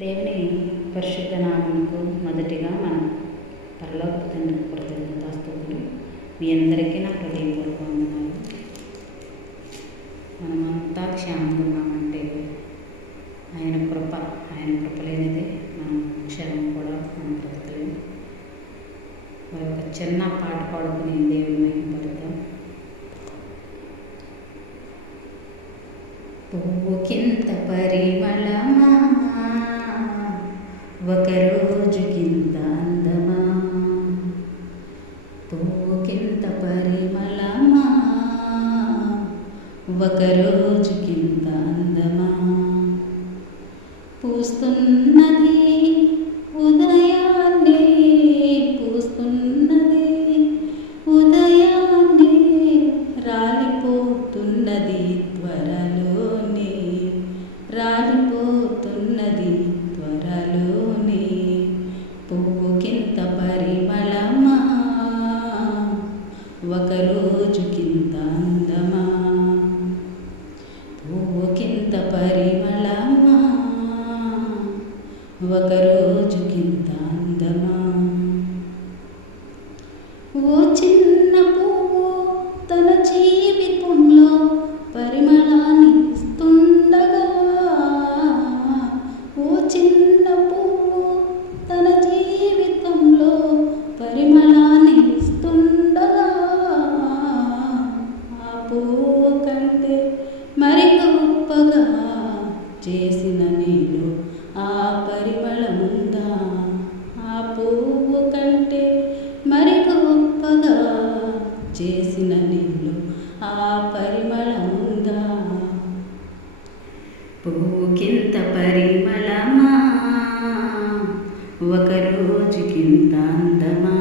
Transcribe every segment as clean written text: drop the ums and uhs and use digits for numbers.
దేవుని పరిశుద్ధ నామమునకు మొదటిగా మన పరలోక తండ్రికి కృతజ్ఞతాస్తుతులు. మీ అందరికీ నా హృదయపూర్వక వందనాలు. మనమంతా క్షేమంగా ఉన్నామంటే ఆయన కృప లేనిదే మనం క్షేమం కూడా మనం బ్రతకలేము. మరి ఒక చిన్న పాట పాడుకుని దేవుని మహిమపడతాం. పువ్వుకింత పరిమళమా, ఒక రోజుకింత అందమా. పువ్వుకింత పరిమళమా, ఒక రోజుకింత అందమా. పూస్తున్నది ఉదయాన్నే, పూస్తున్నది ఉదయాన్నే, రాలిపోతున్నది త్వరలోనే, రాలిపోతున్నది త్వరలోనే. పువ్వుకింత పరిమళమా, ఒక రోజుకింత అందమా. పువ్వుకింత పరిమళమా, ఒక రోజుకింత అందమా. ఓ చిన్న పువ్వు తన జీవితంలో పరిమళాన్ని ఇస్తుండగా, ఓ చిన్న పువ్వు తన జీవితంలో పరిమళాన్ని ఇస్తుండగా, ఆ పువ్వు కంటే మరి గొప్పగా చేసిన నీలో ఆ పరిమళముందా. ఆ పువ్వు కంటే మరి గొప్పగా చేసిన నీలో ఆ పరిమళముందా. పువ్వుకింత పరిమళమా, ఒక రోజుకింత అందమా.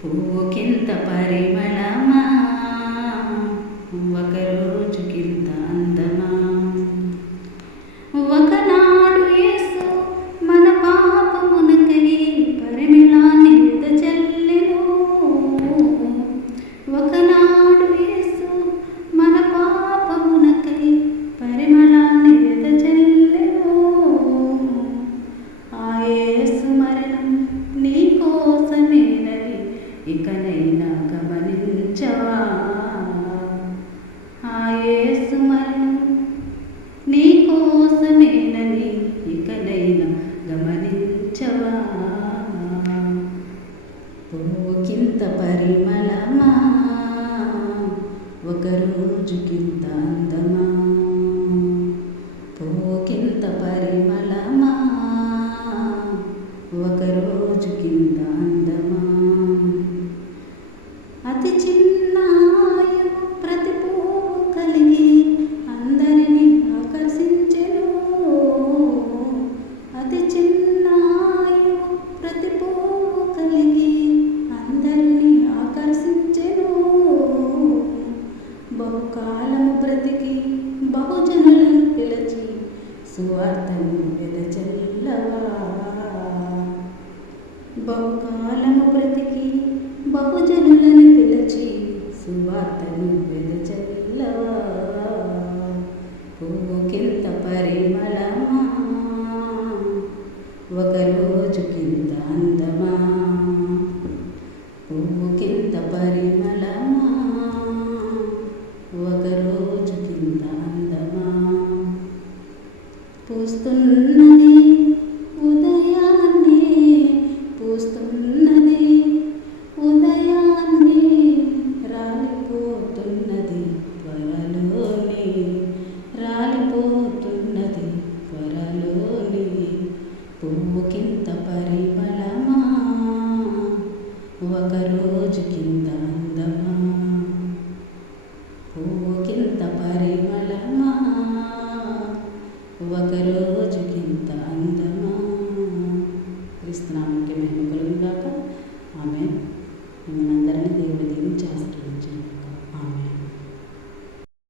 పువ్వుకింత పరిమళమా, ఒక రోజుకింత అందమా. ఒకనాడు యేసు మన పాపమునకై పరిమళాన్ని వెదజల్లెను. ఒకనాడు యేసు మన పాపమునకై పరిమళాన్ని వెదజల్లెను. ఆ యేసు మరణం నీ కోసమేనని ఇకనైనా గమనించవా. ఆ యేసు మరణం నీ కోసమేనని ఇకనైనా గమనించవా. పువ్వుకింత పరిమళమా, ఒక రోజుకింత అందమా. పువ్వుకింత పరిమళమా, ఒక రోజుకింత అందమా. అతి చిన్న ఆయువు ప్రతి పువ్వు కలిగి అందరినీ ఆకర్షించెను. అతి చిన్న ఆయువు ప్రతి పువ్వు కలిగి అందరినీ ఆకర్షించెను. బహుకాలము బ్రతికి బహుజనులను పిలిచి సువార్తను వెదజల్లవా. బహుకాలము బ్రతికి బహుజనులను పిలిచి సువార్తను వెదజల్లవా. పువ్వుకింత పరిమళమా, ఒక రోజుకింత అందమా. పువ్వుకింత పరిమళమా, ఒక రోజుకింత అందమా. పూస్తున్నది ఉదయాన్నే, పూస్తున్నది ఉదయాన్నే, రాలిపోతున్నది త్వరలోనే, రాలిపోతున్నది త్వరలోనే. పువ్వుకింత పరిమళమా, ఒక రోజుకి